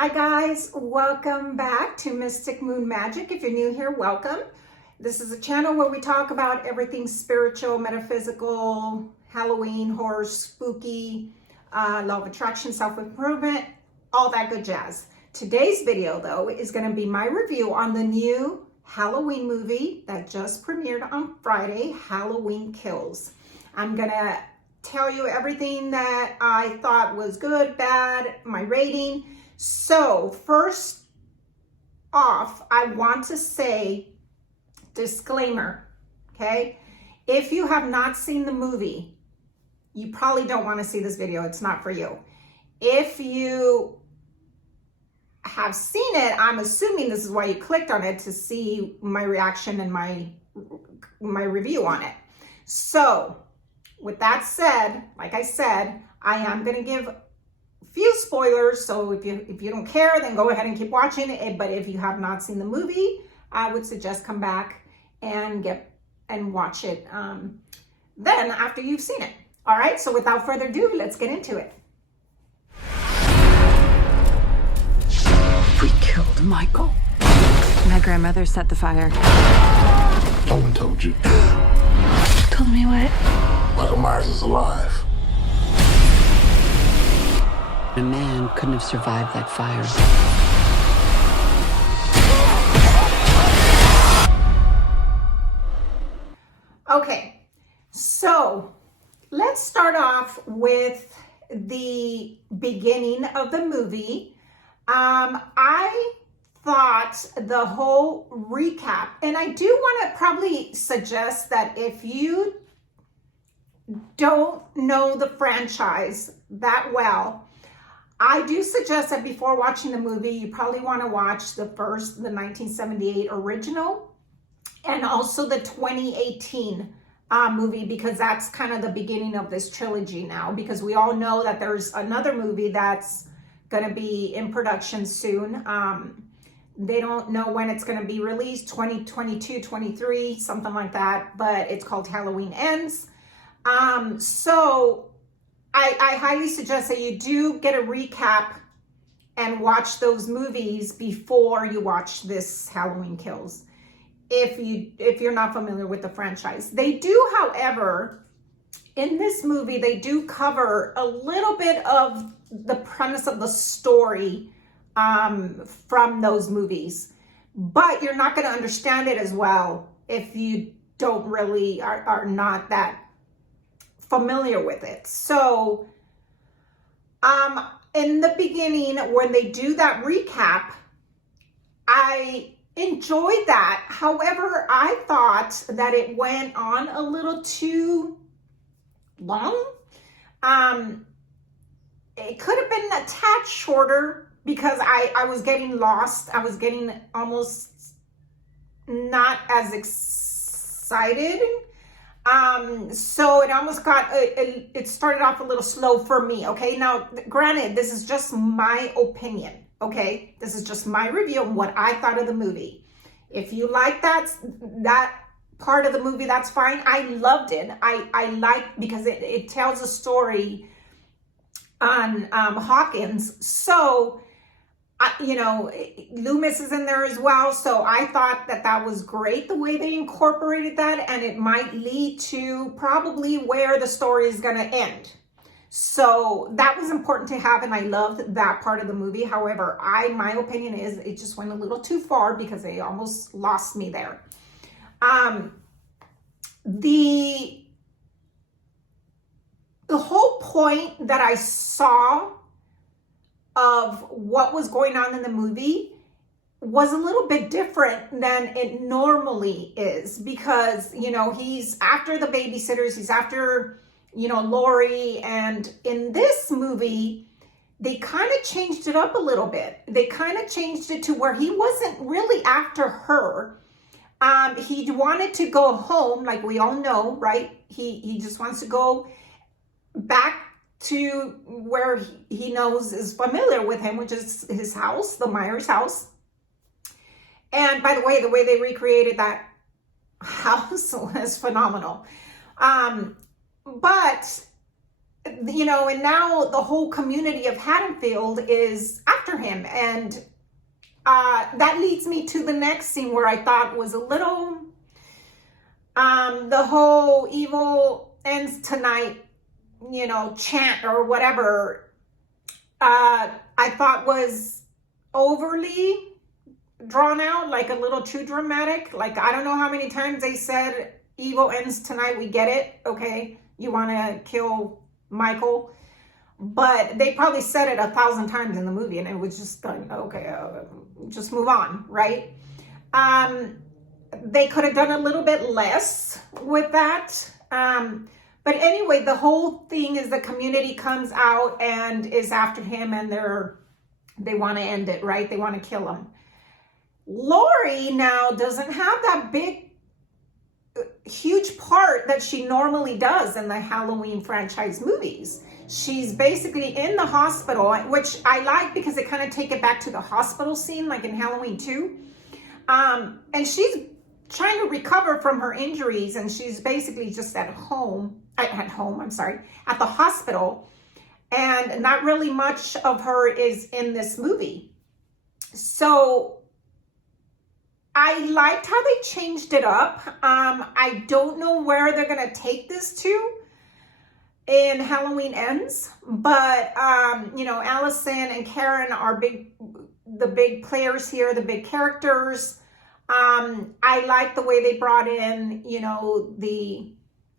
Hi guys, welcome back to Mystic Moon Magic. If you're new here, welcome. This is a channel where we talk about everything spiritual, metaphysical, Halloween, horror, spooky, law of attraction, self-improvement, all that good jazz. Today's video though is going to be my review on the new Halloween movie that just premiered on Friday, Halloween Kills. I'm going to tell you everything that I thought was good, bad, my rating. So first off, I want to say disclaimer, okay? If you have not seen the movie, you probably don't want to see this video. It's not for you. If you have seen it, I'm assuming this is why you clicked on it, to see my reaction and my review on it. So with that said, like I said, I am going to give few spoilers, so if you don't care, then go ahead and keep watching it. But if you have not seen the movie, I would suggest come back and watch it then after you've seen it. All right, so without further ado, let's get into it. We killed Michael. My grandmother set the fire. No one told you. Told me what? Michael Myers is alive. A man couldn't have survived that fire. Okay, so let's start off with the beginning of the movie. I thought the whole recap, and I do want to probably suggest that if you don't know the franchise that well, I do suggest that before watching the movie, you probably want to watch the 1978 original, and also the 2018 movie, because that's kind of the beginning of this trilogy now, because we all know that there's another movie that's going to be in production soon. They don't know when it's going to be released, 2022, 23, something like that, but it's called Halloween Ends. So I highly suggest that you do get a recap and watch those movies before you watch this Halloween Kills, if you're not familiar with the franchise. They do, however, in this movie, they do cover a little bit of the premise of the story from those movies, but you're not going to understand it as well if you don't really are not that familiar with it. So in the beginning, when they do that recap, I enjoyed that. However, I thought that it went on a little too long. It could have been a tad shorter, because I was getting lost. I was getting almost not as excited. So it almost got, it started off a little slow for me. Okay. Now, granted, this is just my opinion. Okay. This is just my review on what I thought of the movie. If you like that part of the movie, that's fine. I loved it. I like, because it tells a story on Hawkins. So, Loomis is in there as well. So I thought that was great, the way they incorporated that, and it might lead to probably where the story is going to end. So that was important to have, and I loved that part of the movie. However, my opinion is it just went a little too far, because they almost lost me there. The whole point that I saw of what was going on in the movie was a little bit different than it normally is, because, he's after the babysitters, he's after, Laurie, and in this movie, they kind of changed it up a little bit. They kind of changed it to where he wasn't really after her. He wanted to go home, like we all know, right? He just wants to go back to where he knows is familiar with him, which is his house, the Myers house. And by the way they recreated that house was phenomenal. But you know, and now the whole community of Haddonfield is after him. And that leads me to the next scene where I thought was a little, the whole evil ends tonight, you know, chant or whatever, I thought was overly drawn out, like a little too dramatic. Like, I don't know how many times they said evil ends tonight. We get it. Okay. You want to kill Michael, but they probably said it 1,000 times in the movie and it was just done. Okay. Just move on. Right. They could have done a little bit less with that. But anyway, the whole thing is the community comes out and is after him and they want to end it, right? They want to kill him. Laurie now doesn't have that big, huge part that she normally does in the Halloween franchise movies. She's basically in the hospital, which I like because it kind of take it back to the hospital scene, like in Halloween 2. And she's trying to recover from her injuries, and she's basically just at the hospital, and not really much of her is in this movie. So I liked how they changed it up. I don't know where they're gonna take this to in Halloween Ends, but you know, Allison and Karen are the big players here, the big characters. I like the way they brought in, you know, the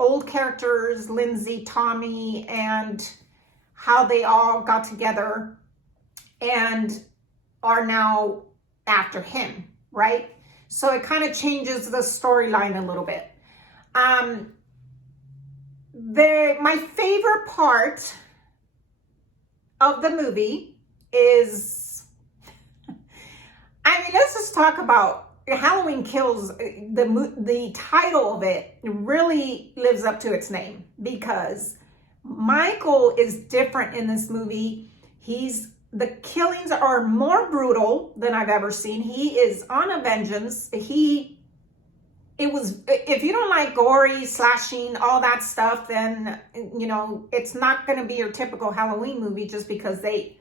old characters, Lindsay, Tommy, and how they all got together and are now after him, right? So it kind of changes the storyline a little bit. My favorite part of the movie is, I mean, let's just talk about Halloween Kills. The title of it really lives up to its name because Michael is different in this movie. The killings are more brutal than I've ever seen. He is on a vengeance. If you don't like gory, slashing, all that stuff, then, you know, it's not going to be your typical Halloween movie just because they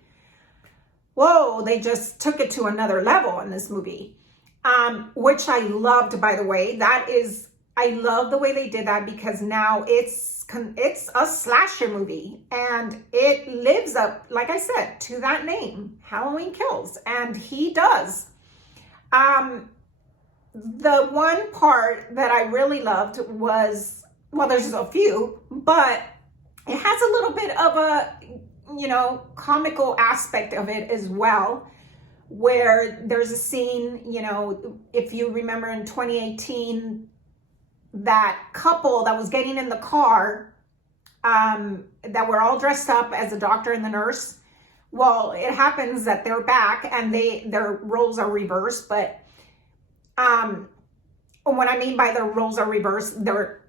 just took it to another level in this movie. Which I loved, by the way. I love the way they did that because now it's a slasher movie and it lives up, like I said, to that name, Halloween Kills, and he does. The one part that I really loved was, well, there's a few, but it has a little bit of a, you know, comical aspect of it as well, where there's a scene, you know, if you remember in 2018, that couple that was getting in the car, that were all dressed up as the doctor and the nurse. Well, it happens that they're back and their roles are reversed, but what I mean by their roles are reversed, their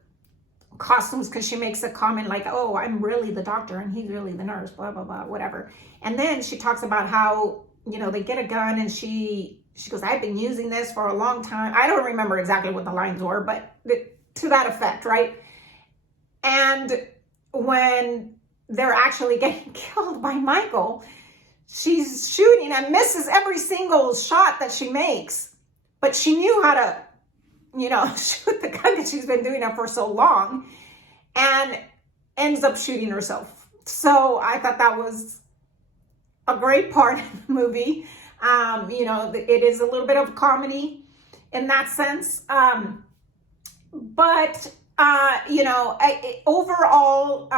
costumes, because she makes a comment like, oh, I'm really the doctor and he's really the nurse, blah, blah, blah, whatever. And then she talks about how, you know, they get a gun and she goes, I've been using this for a long time. I don't remember exactly what the lines were, but to that effect, right? And when they're actually getting killed by Michael, she's shooting and misses every single shot that she makes, but she knew how to, you know, shoot the gun because she's been doing it for so long, and ends up shooting herself. So I thought that was a great part of the movie. You know, it is a little bit of comedy in that sense. But you know, overall,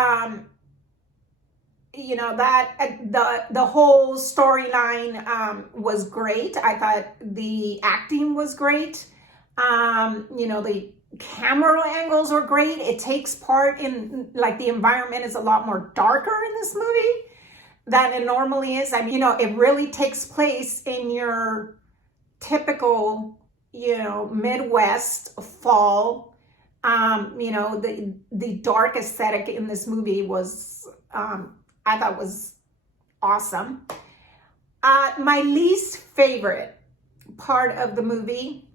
you know, that the whole storyline was great. I thought the acting was great. You know, the camera angles were great. It takes part in, like, the environment is a lot more darker in this movie than it normally is. I mean, you know, it really takes place in your typical, you know, Midwest fall. You know, the dark aesthetic in this movie was, I thought was awesome. My least favorite part of the movie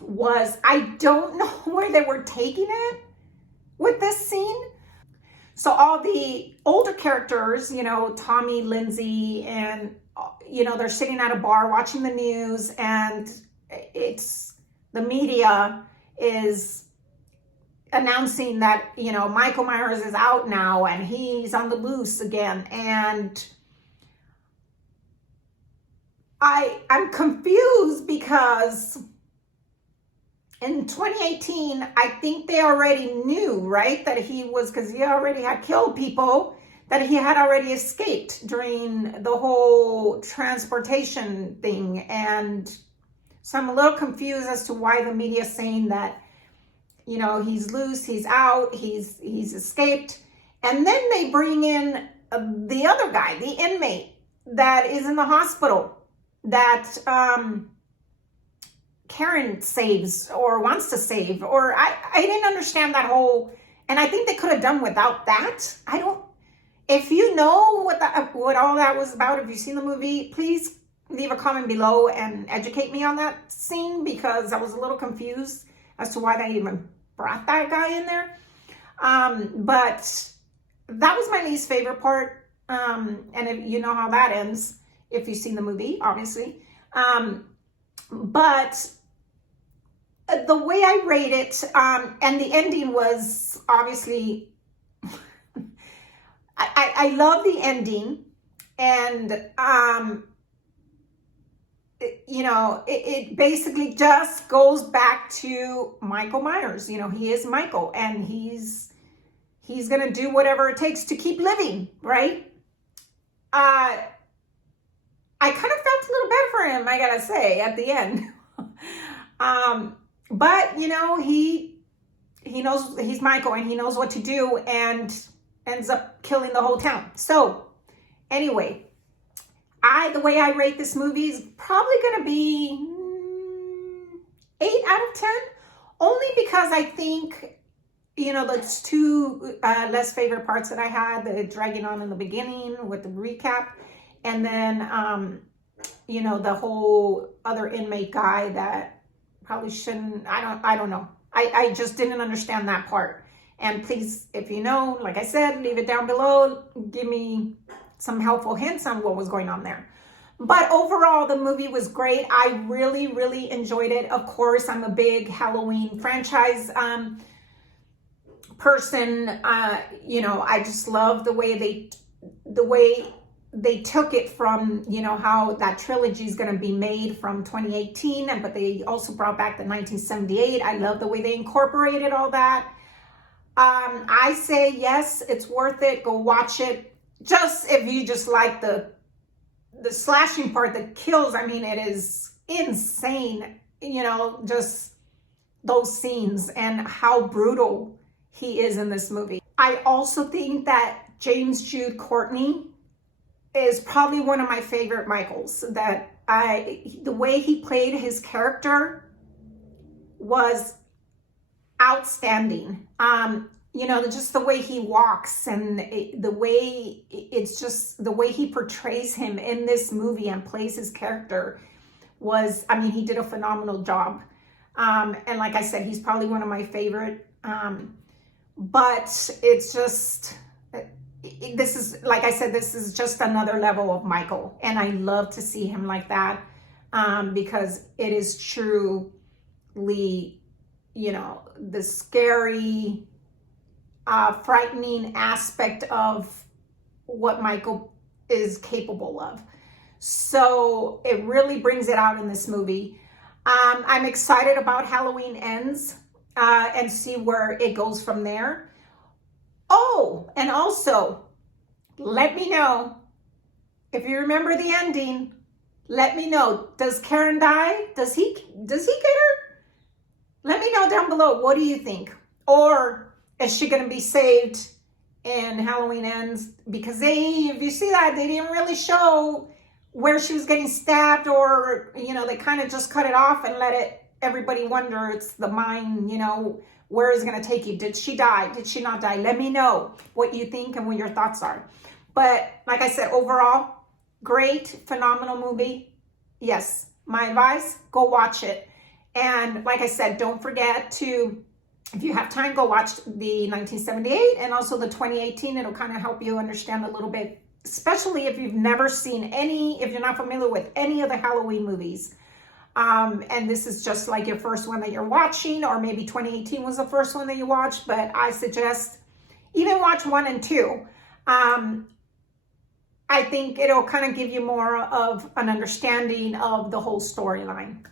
was, I don't know where they were taking it with this scene. So all the older characters, Tommy, Lindsay, and, they're sitting at a bar watching the news, and the media is announcing that, Michael Myers is out now and he's on the loose again. And I'm confused because in 2018, I think they already knew, right, that because he already had killed people, that he had already escaped during the whole transportation thing. And so I'm a little confused as to why the media is saying that, he's loose, he's out, he's escaped. And then they bring in the other guy, the inmate that is in the hospital that Karen saves or wants to save, or I didn't understand that whole, and I think they could have done without that. If you know what all that was about, if you've seen the movie, please leave a comment below and educate me on that scene, because I was a little confused as to why they even brought that guy in there. But that was my least favorite part. And if you know how that ends, if you've seen the movie, obviously. But the way I rate it, and the ending was obviously, I love the ending, and it basically just goes back to Michael Myers. He is Michael, and he's gonna do whatever it takes to keep living, right? I kind of felt a little bad for him, I gotta say, at the end. But he knows he's Michael, and he knows what to do, and ends up killing the whole town. So anyway, the way I rate this movie is probably gonna be 8 out of 10, only because I think, those two less favorite parts that I had, the dragging on in the beginning with the recap, and then, the whole other inmate guy that probably shouldn't, I don't know. I just didn't understand that part. And please, if you know, like I said, leave it down below. Give me some helpful hints on what was going on there. But overall, the movie was great. I really, really enjoyed it. Of course, I'm a big Halloween franchise person. I just love the way they took it from, how that trilogy is going to be made from 2018, but they also brought back the 1978. I love the way they incorporated all that. I say yes, it's worth it. Go watch it. Just if you just like the slashing part, the kills, it is insane. Just those scenes and how brutal he is in this movie. I also think that James Jude Courtney is probably one of my favorite Michaels. The way he played his character was outstanding. Just the way he walks, and the way he portrays him in this movie and plays his character was, he did a phenomenal job. And like I said, he's probably one of my favorite. But it's just, this is, like I said, this is just another level of Michael. And I love to see him like that, because it is truly, the scary, frightening aspect of what Michael is capable of. So it really brings it out in this movie. I'm excited about Halloween Ends, and see where it goes from there. Oh, and also, let me know if you remember the ending. Let me know. Does Karen die? Does he get her? Let me know down below. What do you think? Or is she going to be saved in Halloween Ends? Because if you see that, they didn't really show where she was getting stabbed, or, they kind of just cut it off and let everybody wonder. It's the mind, where is it going to take you? Did she die? Did she not die? Let me know what you think and what your thoughts are. But like I said, overall, great, phenomenal movie. Yes, my advice, go watch it. And like I said, don't forget to if you have time, go watch the 1978 and also the 2018. It'll kind of help you understand a little bit, especially if you've never seen any, if you're not familiar with any of the Halloween movies. And this is just like your first one that you're watching, or maybe 2018 was the first one that you watched, but I suggest even watch 1 and 2. I think it'll kind of give you more of an understanding of the whole storyline.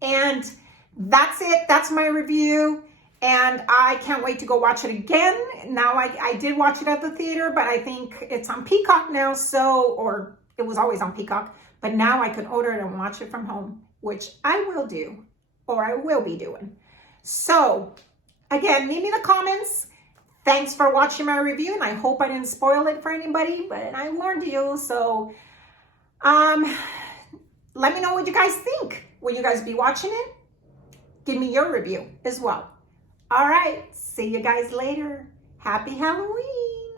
And that's it. That's my review. And I can't wait to go watch it again. Now, I did watch it at the theater, but I think it's on Peacock now. So, or it was always on Peacock, but now I can order it and watch it from home, which I will do, or I will be doing. So again, leave me the comments. Thanks for watching my review, and I hope I didn't spoil it for anybody, but I warned you. So let me know what you guys think. Will you guys be watching it? Give me your review as well. All right, see you guys later. Happy Halloween.